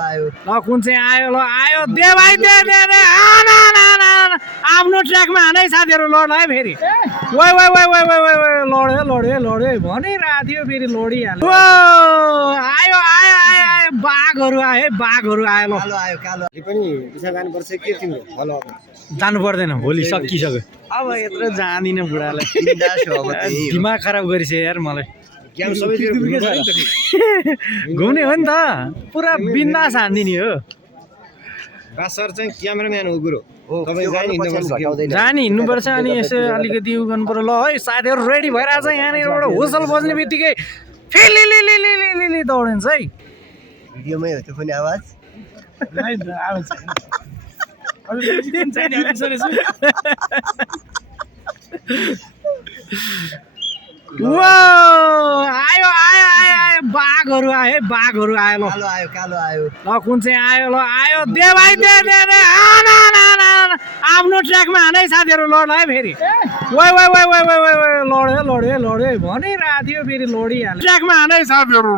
ल कुन चाहिँ आयो ल आयो दे भाइ दे दे दे आफ्नो ट्र्याकमा हानै साथीहरू लड्ला है फेरि वै वै वै वै वै वै वै लड्यो लड्यो लड्यो भनिरहेको थियो फेरि लडिहाल्यो ओ आयो आयो आयो आयो बाघहरू आयो है बाघहरू आयो ल जानु पर्दैन भोलि सकिसक्यो अब यत्रो जाँदिनँ बुढालाई दिमाग खराब गरिसक्यो यार मलाई घुम्ने हो नि त पुरा बिन्दास हान्दिने हो सर चाहिँ क्यामेराम्यान हो गुरु जानी हिँड्नुपर्छ अनि यसो अलिकति उ गर्नु पर्यो ल है साथीहरू रेडी भइरहेछ यहाँनिरबाट हुसल बज्ने बित्तिकै फेरि दौडिन्छ है भिडियोमै हो त्यो पनि आवाज आयो आयो आयो आयो बाघहरू आयो है बाघहरू आयो ल कालो आयो ल कुन चाहिँ आयो ल आयो दे भाइ दे दे दे आफ्नो ट्र्याकमा हानै साथीहरू लड्ला है फेरि वै वै वै वै वै वै वै लड्यो लड्यो लड्यो भनिरहेको थियो फेरि लडिहाल्यो ट्र्याकमा हानै साथीहरू